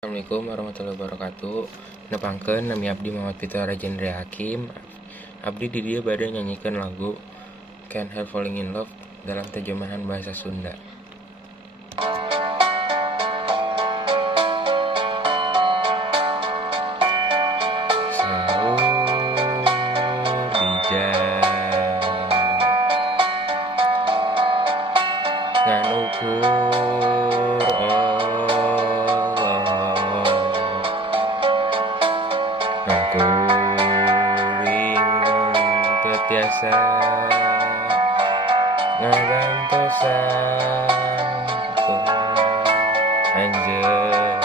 Assalamualaikum warahmatullahi wabarakatuh. Nepangkeun nami abdi Muhammad Fitra Rajendra Hakim. Abdi di dieu bade nyanyikan lagu Can't Help Falling in Love dalam terjemahan bahasa Sunda. Sahur bijak nganukur kuring tetiasa ngagantosan anjeun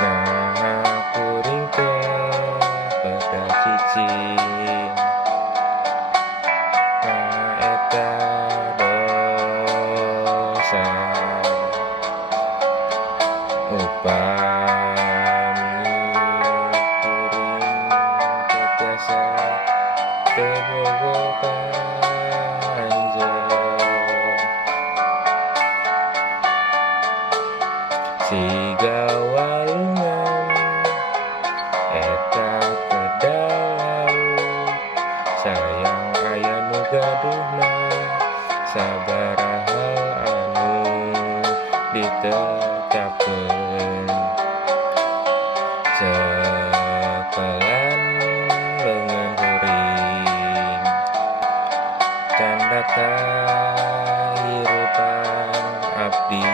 nah kuring teh pada cicing nah eta dosa siga walungan eta kedalau sayang aya nu gaduhna sabaraha anu ditetapkeun cekelan leungeun kuring tanda kahirupan abdi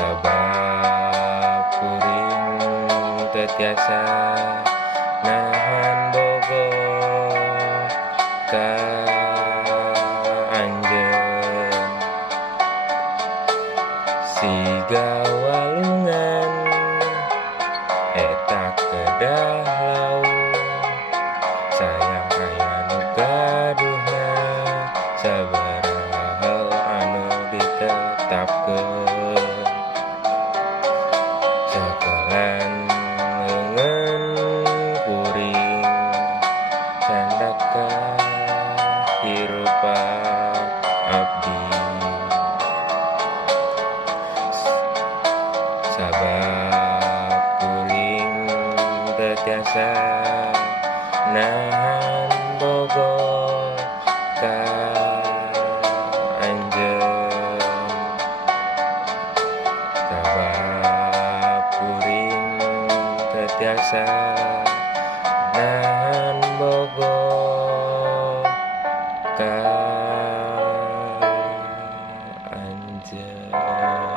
sabab kuring tetiasa nahan bogoh ka anjeun siga walungan eta kedah lau sayang aya nu gaduhna sabaraha hal anu ditetapkeun cekelan leungeun kuring tanda kahirupan abdi sabab kuring tetiasa nahan bogoh ka anjeun sabab kuring tetiasa nahan bogoh ka anjeun.